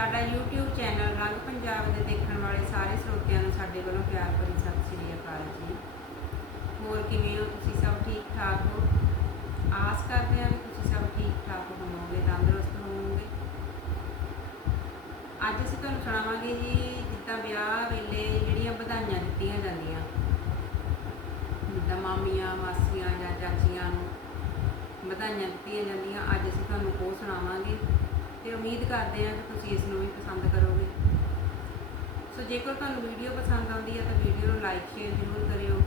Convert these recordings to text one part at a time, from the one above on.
ਸਾਡਾ YouTube channel ਰੰਗ ਪੰਜਾਬ ਦੇ ਦੇਖਣ ਵਾਲੇ ਸਾਰੇ ਸਰੋਤਿਆਂ ਨੂੰ ਸਾਡੇ ਵੱਲੋਂ ਪਿਆਰ ਭਰੀ ਸਤਿ ਸ੍ਰੀ ਅਕਾਲ ਜੀ। ਹੋਰ ਕਿਵੇਂ ਹੋ ਤੁਸੀਂ ਸਭ ਠੀਕ ਠਾਕ ਹੋ? ਆਸ ਕਰਦੇ ਹਾਂ ਕਿ ਤੁਸੀਂ ਸਭ ਠੀਕ ਠਾਕ ਹੋਵੋਗੇ, ਤੰਦਰੁਸਤ ਹੋਵੋਗੇ। ਅੱਜ ਅਸੀਂ ਤੁਹਾਨੂੰ ਸੁਣਾਵਾਂਗੇ ਜੀ ਜਿੱਦਾਂ ਵਿਆਹ ਵੇਲੇ ਜਿਹੜੀਆਂ ਵਧਾਈਆਂ ਦਿੱਤੀਆਂ ਜਾਂਦੀਆਂ। ਜਿੱਦਾਂ ਮਾਮੀਆਂ, ਮਾਸੀਆਂ ਜਾਂ ਚਾਚੀਆਂ ਨੂੰ ਵਧਾਈਆਂ ਦਿੱਤੀਆਂ ਜਾਂਦੀਆਂ। ਅੱਜ ਅਸੀਂ ਤੁਹਾਨੂੰ ਉਹ ਸੁਣਾਵਾਂਗੇ। ਤੇ ਉਮੀਦ ਕਰਦੇ ਹਾਂ ਕਿ ਤੁਸੀਂ ਇਸ ਨੂੰ ਵੀ ਪਸੰਦ ਕਰੋਗੇ। ਸੋ ਜੇਕਰ ਤੁਹਾਨੂੰ ਵੀਡੀਓ ਪਸੰਦ ਆਉਂਦੀ ਹੈ ਤਾਂ ਵੀਡੀਓ ਨੂੰ ਲਾਈਕ, ਸ਼ੇਅਰ ਜ਼ਰੂਰ ਕਰਿਓ।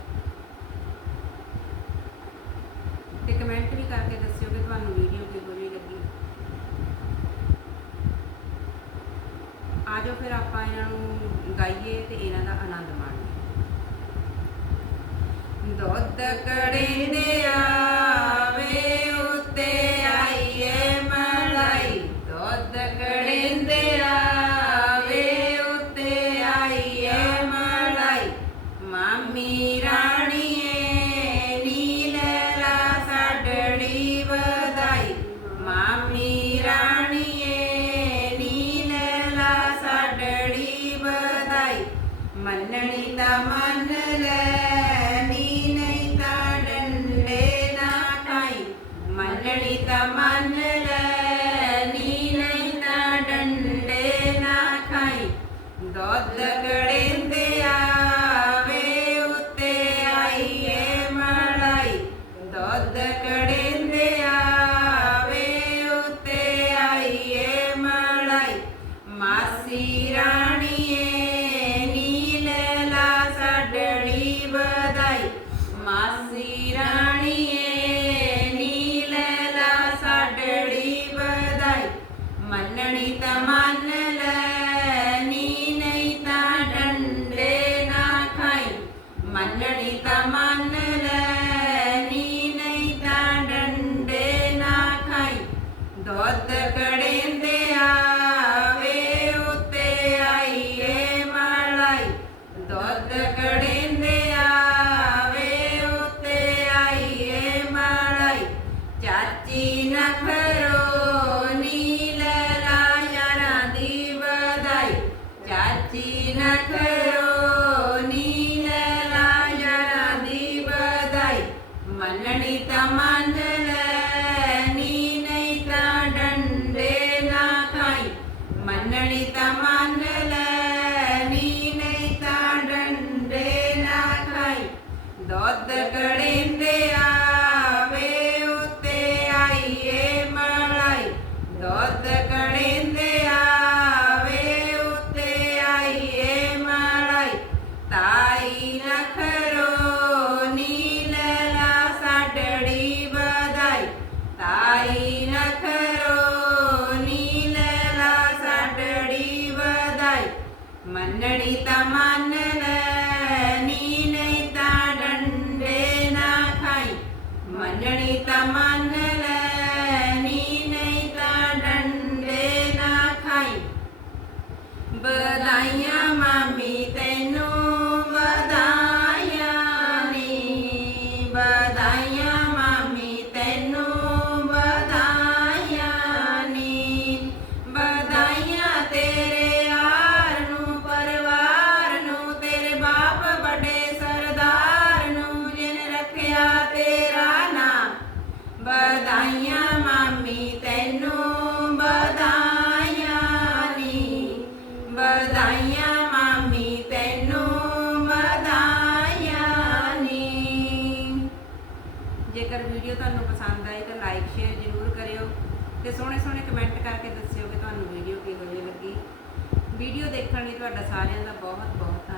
ਤੇ ਕਮੈਂਟ ਵੀ ਕਰਕੇ ਦੱਸਿਓ ਕਿ ਤੁਹਾਨੂੰ ਵੀਡੀਓ ਕਿਹੋ ਜਿਹੀ ਲੱਗੀ। ਆਜੋ ਫਿਰ ਆਪਾਂ ਇਹਨਾਂ ਨੂੰ ਗਾਈਏ ਤੇ ਇਹਨਾਂ ਦਾ ਆਨੰਦ ਮਾਣੀਏ। ਦੁੱਧ ਕੜਿੰਦੇ ਆਵੇ vira રાચી નખરો નીલ લાયાના દીવદાઈ ચાચી નખરો નીલ લાયાના દીવદાઈ મલણી તમાંજલ નીનઈ તાડંડે ના ખાઈ મલણી તમાંજલ નીનઈ તાડંડે ના ખાઈ દોદ કડે ਮੰਨਣੀ ਤਾਂ ਜੇਕਰ ਵੀਡੀਓ ਤੁਹਾਨੂੰ ਪਸੰਦ ਆਏ ਤਾਂ ਲਾਈਕ, ਸ਼ੇਅਰ ਜ਼ਰੂਰ ਕਰਿਓ ਤੇ ਸੋਹਣੇ ਸੋਹਣੇ ਕਮੈਂਟ ਕਰਕੇ ਦੱਸਿਓ ਕਿ ਤੁਹਾਨੂੰ ਵੀਡੀਓ ਕਿਹੋ ਜਿਹੀ ਲੱਗੀ। ਵੀਡੀਓ ਦੇਖਣ ਲਈ ਤੁਹਾਡਾ ਸਾਰਿਆਂ ਦਾ ਬਹੁਤ ਬਹੁਤ